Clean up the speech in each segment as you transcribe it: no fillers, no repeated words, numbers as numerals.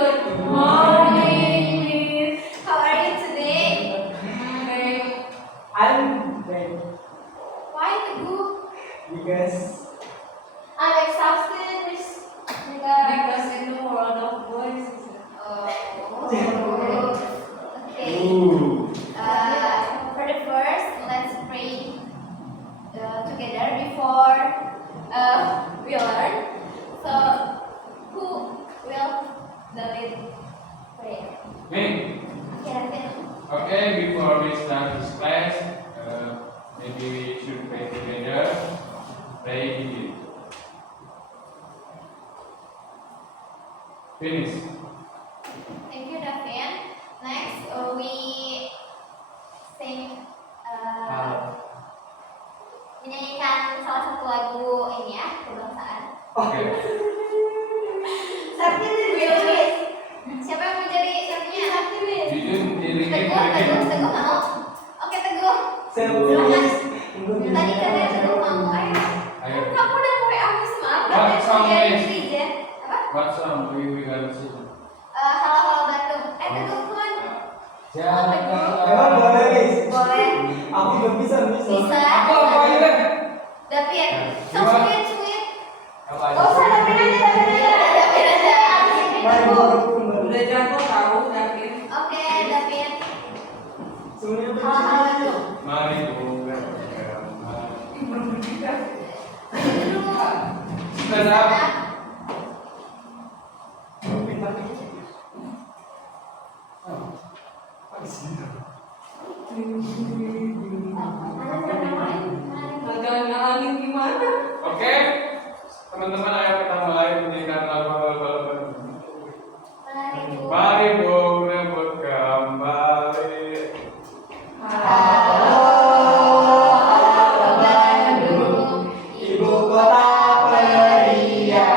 Good morning, Miss. How are you today? I'm great Why Teguh? because I'm exhausted, Miss. Because in the world of boys, Oh. Okay. For the first, let's pray together before we learn. So, who will the lead prayer? Me. Okay, Rafiq. Okay, before we start this class, maybe we should pray together. Pray begin. Finish. Thank you, Davian. Next, we sing menyanyikan salah satu lagu ini ya, kebangsaan. Okay. Sakti Miss. Siapa yang mau jadi satunya? Sakti Miss. Jujur, Teguh mau? Oke, Teguh. service. Tadi katanya Teguh mau, ayo. Ayo. Kamu udah mau WA Miss, maaf. What song, Miss? Apa? What song we gonna sing? Halo Bandung. Teguh kan? Emang boleh Miss? Boleh. Aku nggak bisa Miss. Bisa. Aku apa aja? Davian. So Gimana? sweet. Apa Gak usah Davian aja. Mari Teguh. udah jago tahu David. Oke, Davian. Semuanya Halo Bandung. Mari buka. Belum berbicara. Dulu. Stand up. Jangan ngalamin gimana? Oke, teman-teman ayo kita mulai menyanyikan lagu hal-hal. Mari Bung rebut kembali. Ibu kota periangan.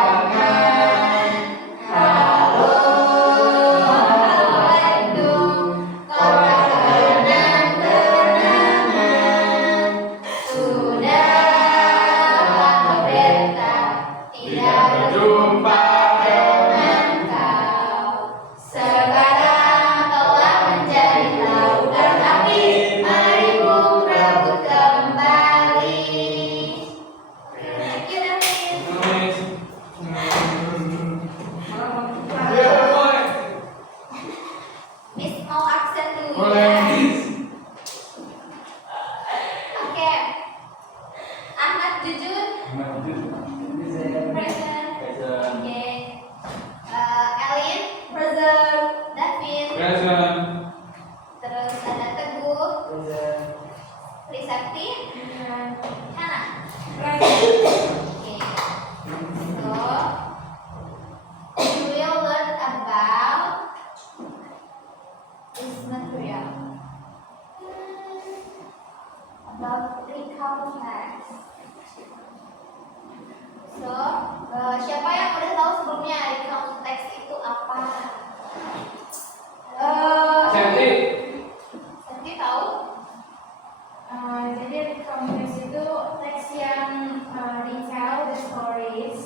Tidak berjumpa dengan kau. Sekarang telah menjadi lautan api. Mari Bung rebut kembali. Thank you, David. Nulis. Malah Ya, boleh. Miss mau aksen dulu Boleh, ya. Miss. Oke. Ahmad Jujun, present. Oke. Elin, present. David, Present. terus ada Teguh, Trisakti, Hana. Oke. So, we will learn about this material. About recount text. So, siapa yang udah tahu sebelumnya recount text itu apa? Santi. Santi tahu? Jadi recount text itu teks yang retell the stories,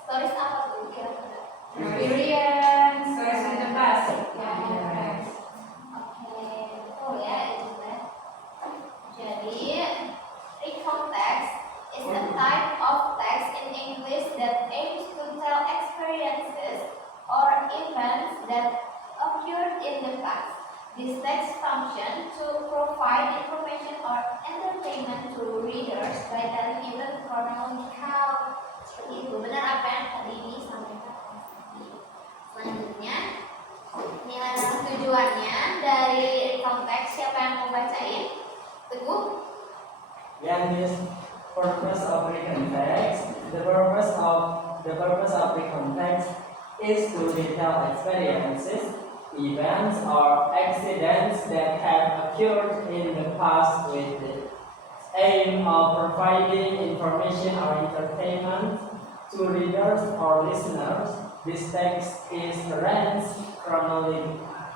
Stories apa tuh kira-kira? experience, Stories in the past. Ya, in the past. Oke, betul ya itu teh. Jadi, recount text is a type of text in English that aims to tell experiences or events that occurred in the past. This text function to provide information or entertainment to readers by telling event chronological. Seperti itu. Benar apa yang tadi ini sampaikan? Selanjutnya, ini adalah tujuannya dari recount text. Siapa yang mau bacain? Teguh? Yang Miss, purpose of recount text. The purpose of recount text is to retell experiences, events, or accidents that have occurred in the past with the aim of providing information or entertainment to readers or listeners. This text is arranged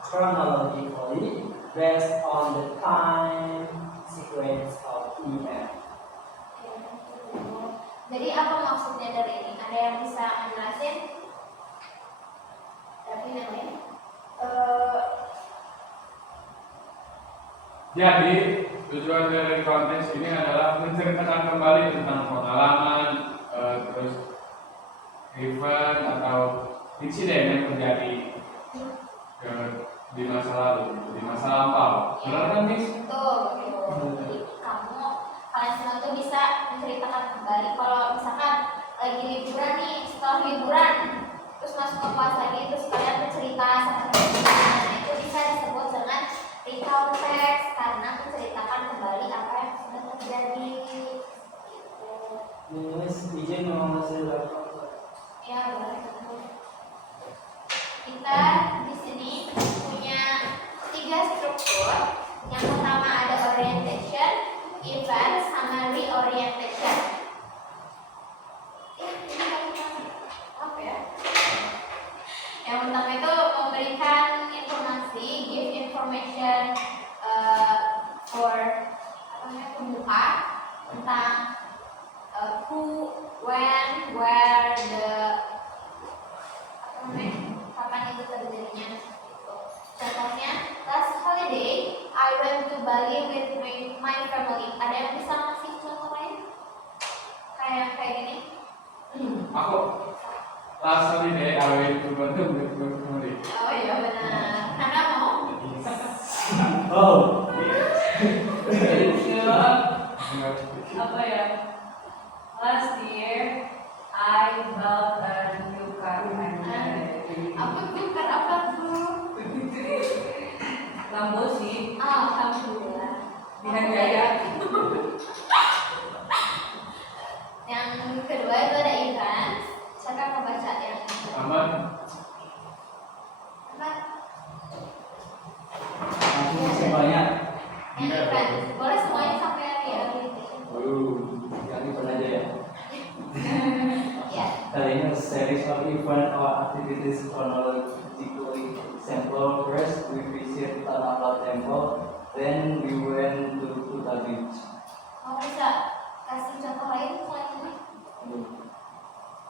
chronologically based on the time sequence of events. Jadi apa maksudnya dari ini? Ada yang bisa menjelasin? Jadi tujuan dari konteks ini adalah menceritakan kembali tentang pengalaman, terus event atau insiden yang terjadi di masa lalu, di masa lampau. Benar kan, Miss? Betul. Jadi kalian semua tuh bisa menceritakan kembali. Kalau misalkan lagi liburan nih, setelah liburan terus masuk ke kelas lagi, terus kalian bercerita sama teman-teman, nah, itu bisa disebut dengan recall text karena menceritakan kembali apa yang sudah terjadi. Miss, izin mau ngasih laptop. Ya, boleh. Kita di sini punya 3 struktur. Yang pertama ada orientation, event, sama reorientation. Apa ya? Yang pertama itu memberikan informasi, give information for pembuka tentang who, when, where, kapan itu terjadinya. Contohnya, last holiday I went to Bali with my family. Ada yang bisa ngasih contoh lain? Kayak gini? Aku last holiday I went to Bandung with my family. Oh iya benar. Karena mau? Oh. Apa ya? Last year I bought a new car. Aku bukan apa tuh? Lambo sih. Alhamdulillah. Dihargai. Yang kedua itu ada event. Siapa yang mau baca yang ini? Aman. Apa? Aku masih banyak. Yang event. Boleh semuanya sampai reorientation. Yang itu aja ya. Ya. Kali ini series of event or activities chronologically. Example, first we visit Tanah Temple, then we went to Kuta Beach. Mau bisa kasih contoh lain selain ini?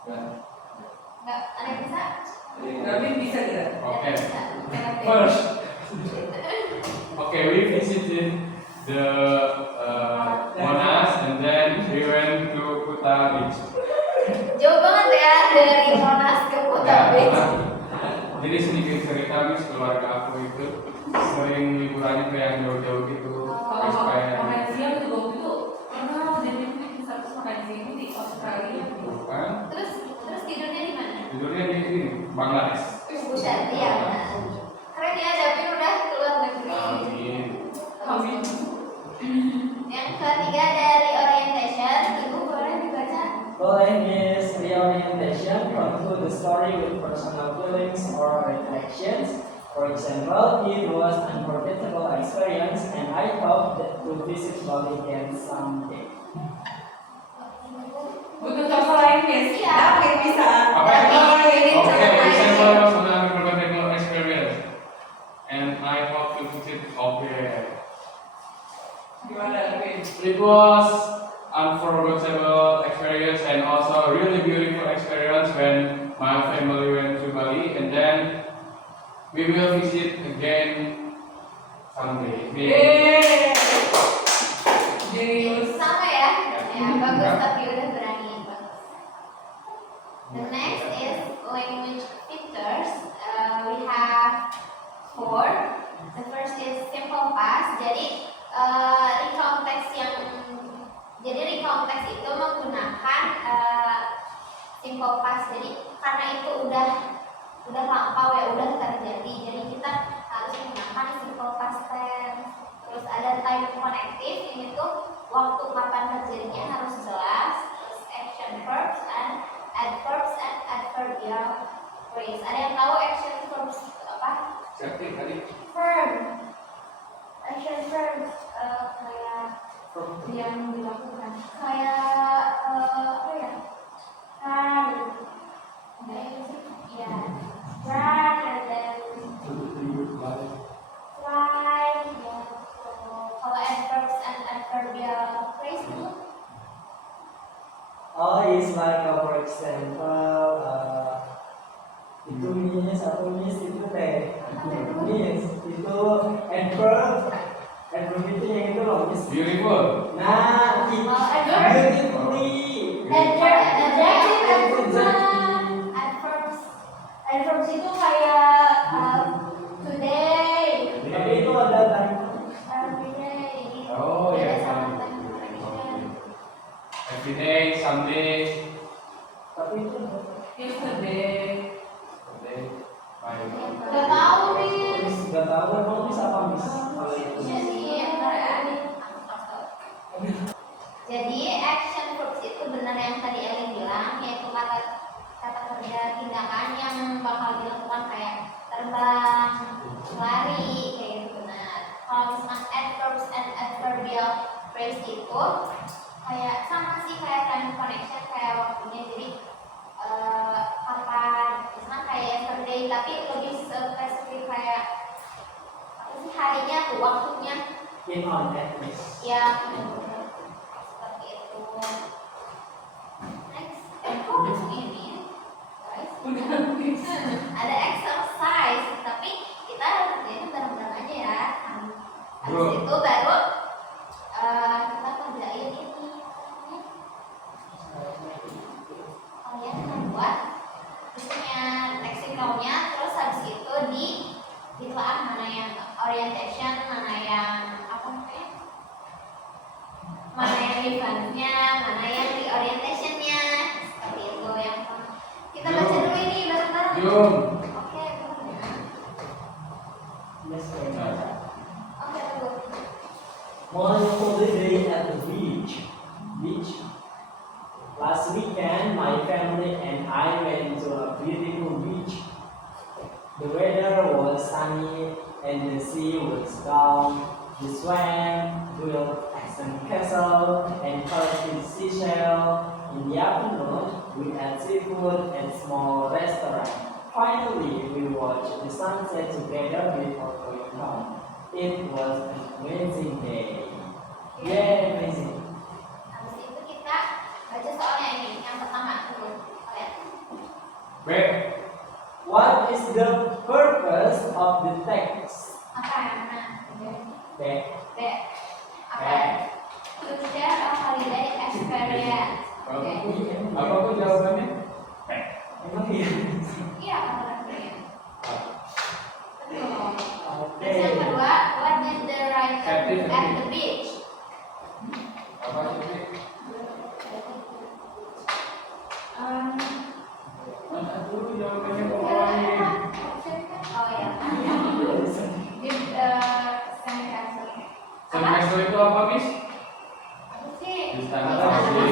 Enggak, ada yang bisa? Tapi bisa tidak? Okay. Bisa. First, okay, we visited the Monas and then we went to Kuta Beach. Jauh banget ya dari Monas ke Kuta Beach. Jadi sedikit cerita Miss, keluarga aku itu sering liburannya ke yang jauh-jauh gitu. Terus Kalau kayak makan siang itu waktu itu pernah jadi bisa makan siang di Australia. bukan Terus tidurnya di mana? tidurnya di sini Bangladesh. Buset ya. Keren ya, Davin udah keluar negeri. Amin. Amin. Yang ketiga dari orientation, Ibu boleh dibaca? Boleh, Miss. Reorientation conclude the story with personal feelings or reflections. For example, it was an unforgettable experience and I hope that to visit Bali again someday. Butuh contoh lain ya? Iya. Oke, bisa. Apa Tapi ini Okay, contoh example lain. was an unforgettable experience and I hope to visit. Okay. Gimana, Win? It was unforgettable experience and also really beautiful experience when my family went to Bali and then we will visit again someday. Maybe. Yeay. Jenius. Sama ya? Ya, bagus tapi udah berani banget. The next is language features. We have 4. The first is simple past. Jadi recount text recount text itu menggunakan simple past. Jadi karena itu udah lampau ya, udah terjadi. Jadi kita harus menggunakan simple past tense. Terus ada time connective, ini tuh waktu kapan terjadinya harus jelas. Terus action verbs and adverbs and adverbial phrase. Ada yang tahu action verbs itu apa? Siapa tadi? Verb. Action verbs kayak yang dilakukan. Kayak apa ya? Run. Ya. Run and then fly. Ya. Kalau adverbs and adverbial phrase itu Is like for example, itu miss, aku miss itu teh. Miss itu adverb. Adverb itu yang itu loh, Miss. Beautiful. Nah, Well, beautifully. Adverbs itu kayak today, Tapi itu ada time. every day. Oh beda ya. sama time correction. Every day, someday, Tapi itu Yesterday. someday, my. Udah tahu nih. Miss nggak tahu emang Miss apa Miss kalau itu. Jadi action verbs itu benar yang tadi Elin bilang, yaitu kata kerja tindakan yang bakal dilakukan kayak terbang, lari, kayak gitu benar. Kalau misalkan adverbs and adverbial phrase itu kayak sama sih kayak time connection, kayak waktunya. Jadi kapan, misalkan kayak yesterday, tapi lebih spesifik kayak apa sih harinya tuh, waktunya. In on at Miss. Ya, benar-benar seperti itu. Next, kok ini, guys? Ada exercise, tapi kita kerjain bareng-bareng aja ya. Habis itu baru kita kerjain ini. Kalian membuat terusnya leksikaunya, terus habis itu ditelaah mana yang orientation, mana yang apa namanya, mana yang defense-nya, mana yang di orientation-nya, seperti itu yang kita baca dulu ini bareng-bareng. Jom. Oke, benar. Miss. Oke, tunggu. On holiday at the beach. Last weekend, my family and I went to a beautiful beach. The weather was sunny and the sea was calm. We swam, built a castle, and collected seashell. In the afternoon, we had seafood at a small restaurant. Finally, we watched the sunset together before going home. It was an amazing day. Yeah, amazing. Habis itu kita baca soalnya ini, yang pertama dulu. Kalian. B. What is the purpose of the text? Apa yang mana? B. B. Apa? To share a holiday experience. Oke. Apa pun jawabannya? Emang iya? Iya, apa-apa. Betul. Oke. Terus yang kedua, what did the writer do at the beach? Apa sih? Mana dulu jawabannya ke bawahnya? Oh ya. Sandcastle. Sandcastle itu apa, Miss? Apa sih? Istana Pasir.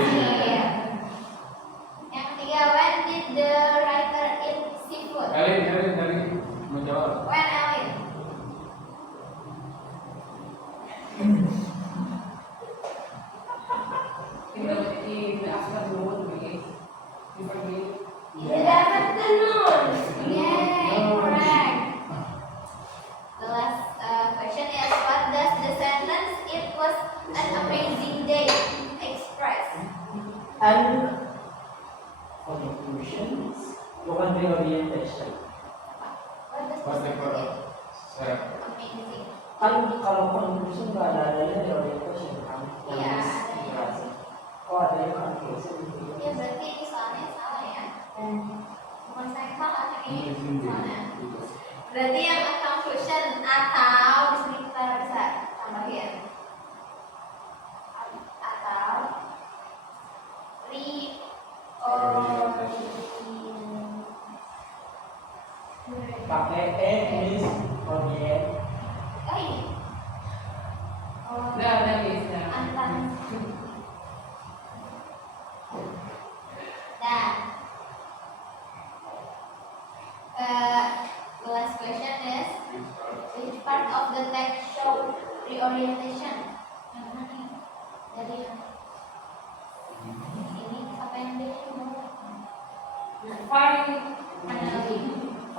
Yang ketiga, when did the writer eat seafood? Elin, menjawab. When, Elin? In the afternoon, maybe. Before we. In the afternoon. Yay, correct. The last question is, what does the sentence "it was an amazing day" express? And conclusions, bukan reorientation. What does the Whatever. sentence amazing? Kan kalau conclusion nggak ada adanya reorientation kan? Yang Iya, Miss ada. jelasin. Oh ada yang conclusion. Ya berarti ini soalnya salah ya. Bukan saya salah, ini soalnya. Berarti yang conclusion atau di sini kita bisa tambahin atau Pakai Miss orient. Oh ini. Oh, Dah, Miss. Dah. antar. Dan the last question is, which part of the text show reorientation? Yang mana nih? Jadi ini siapa yang bikin? Finally.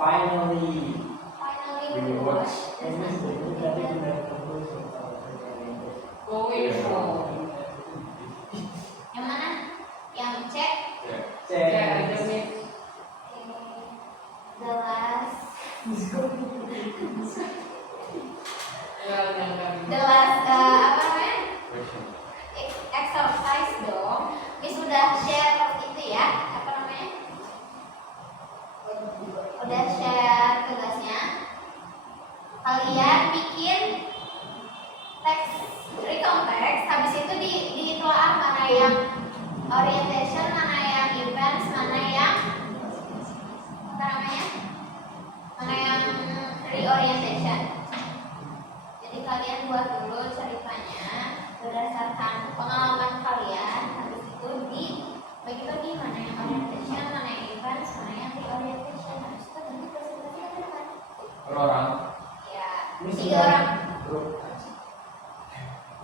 Finally. Finally We we watch. watch the Miss sunset. tadi benar conclusion sama reorientation. Going home. Yang mana? Yang C. Cek. Yeah, the Miss. The last. Yeah, The last yang orientation, mana yang events, mana yang apa namanya? Mana yang reorientation. Jadi kalian buat dulu ceritanya berdasarkan pengalaman kalian. Habis itu dibagi-bagi mana yang orientation, mana yang events, mana yang reorientation. Habis itu nanti presentasi ke depan. Orang. Ya, Ini 3 sudah orang. grup.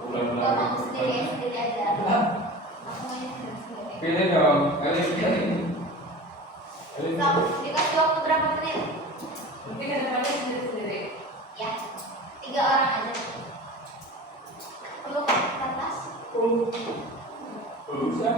Ngomong sendiri aja. Aku mau sendiri. Pilih dong. Kalian pilih. So, dikasih waktu berapa menit? Mungkin ke depannya sendiri-sendiri. Ya, 3 orang aja. Perlu kertas? Bisa.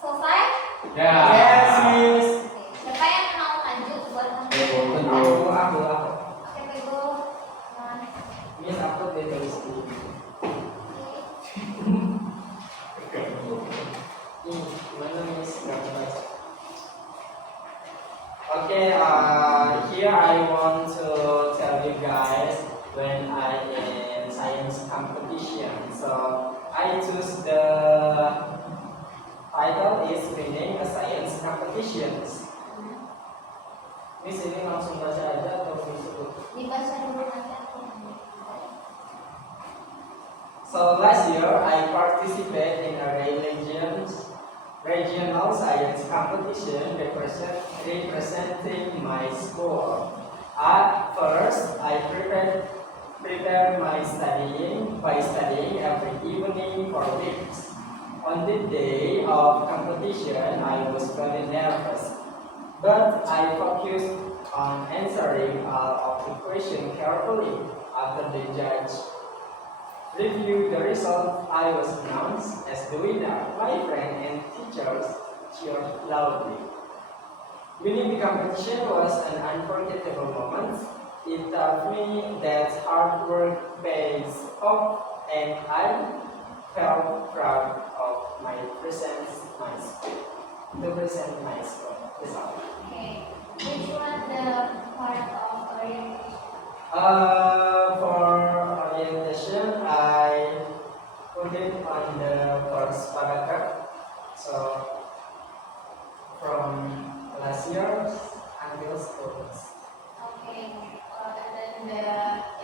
Selesai? Ya. Yes, Miss. Oke. Siapa yang mau lanjut buat Aku. Oke, Pego. Nah, Miss aku ditulis dulu. Ini gimana Miss? Gak baca. Okay, here I want to tell you guys when I in science competition. So I choose the title is winning a science competitions. Miss ini langsung baca aja atau Miss sebut? dibaca dulu nanti aku. So last year I participated in a regional science competition representing my school. At first, I prepared my studying by studying every evening for weeks. On the day of competition, I was very nervous, but I focused on answering all of the questions carefully. After the judge reviewed the result, I was announced as the winner. My friends and teachers cheered loudly. Winning the competition was an unforgettable moment. It taught me that hard work pays off, and I felt proud of my present my school. That's all. Okay. Which one the part of orientation? For orientation, I put it on the first paragraph. So from last year until school. Okay. And then the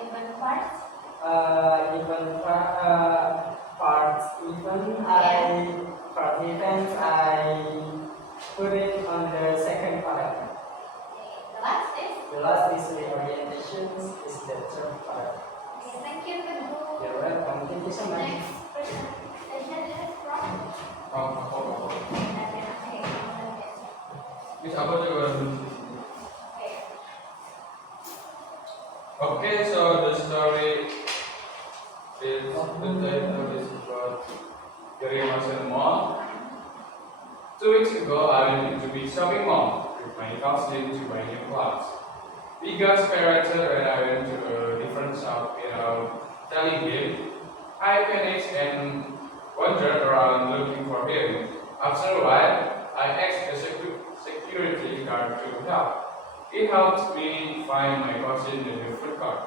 event part? Part events I put it on the second paragraph. Okay. The last is? The last is reorientations is the third paragraph. Okay, thank you, Pego. You're welcome. Thank you so much. Next presentation is from? Oh. Okay. Miss apa juga? Okay. Okay, so the story is the title is about Gary Marcel Mall. 2 weeks ago, I went into big shopping mall with my cousin to buy new clothes. We got separated when I went to a different shop without telling him. I panicked and wandered around looking for him. After a while, I asked the security guard to help. He helped me find my cousin in the food court.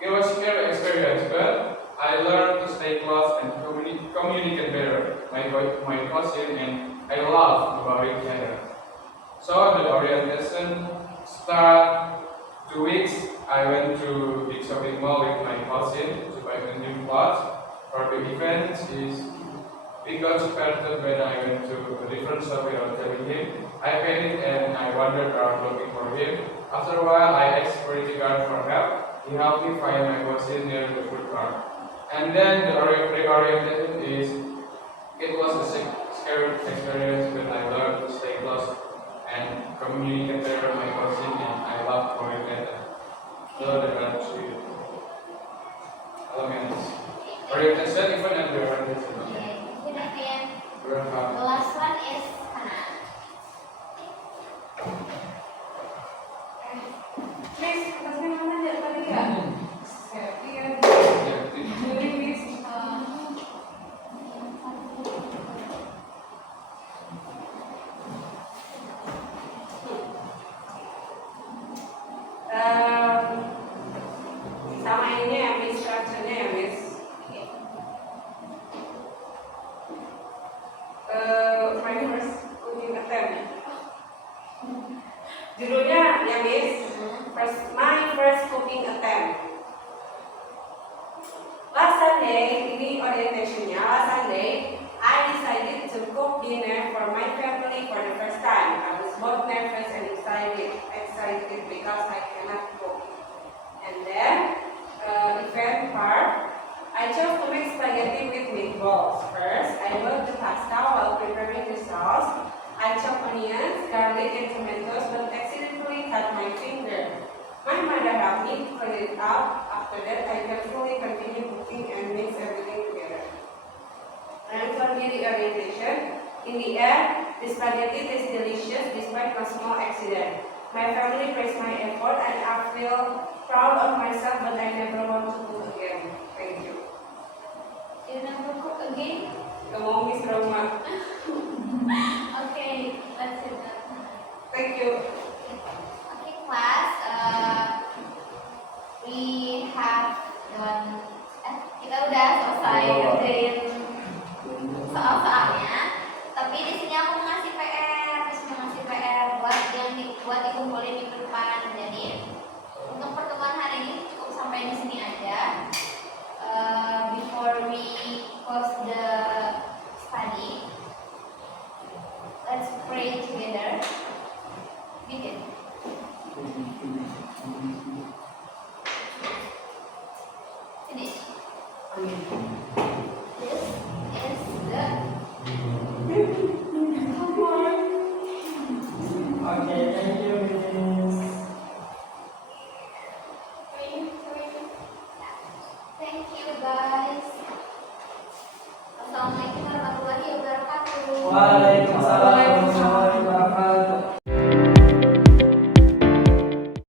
It was a scary experience, but I learned to stay close and communicate better. My cousin and I laughed about it together. So the orientation started 2 weeks. I went to big shopping mall with my cousin to buy a new clothes for the event. We got started when I went to a different shop without telling him. I panicked and I wandered around looking for him. After a while, I asked security guard for help. He helped me find my cousin near the food court. And then the reorientation is, it was a scary experience, but I learned to stay close and communicate better with my cousin, and I love going better. So the two elements. Orientation, even and reorientation. Okay, good Davian. Welcome. The last one is Hana. Please, bagaimana dari tadi ya? Iya. Jadi please. Sama ini ya, Miss, structure-nya ya, Miss. My first cooking attempt. Judulnya ya, Miss. My first cooking attempt. Last Sunday, ini orientationnya. Last Sunday, I decided to cook dinner for my family for the first time. I was both nervous and excited because I cannot cook. And then, event part, I chose to make spaghetti with meatballs. First, I boiled the pasta while preparing the sauce. I chopped onions, garlic, and tomatoes, but accidentally cut my finger. My mother helped me to clean it up. After that, I carefully continued cooking and mix everything together. And for the orientation, in the end, the spaghetti tastes delicious despite my small accident. My family praised my effort and I feel proud of myself, but I never want to cook again. Thank you. You never cook again? Ngomong Miss Roma. Okay, let's do that. Thank you. Okay, class. We have done. Kita udah selesai ngerjain soal-soalnya. Tapi di sini aku mengasih PR buat yang buat dikumpulin minggu depan. Jadi untuk pertemuan hari ini cukup sampai di sini aja. Before we close the study, let's pray together. Begin. Finish. This is the homework. Okay, thank you, Miss. Thank you guys. Assalamualaikum warahmatullahi wabarakatuh. Waalaikumsalam.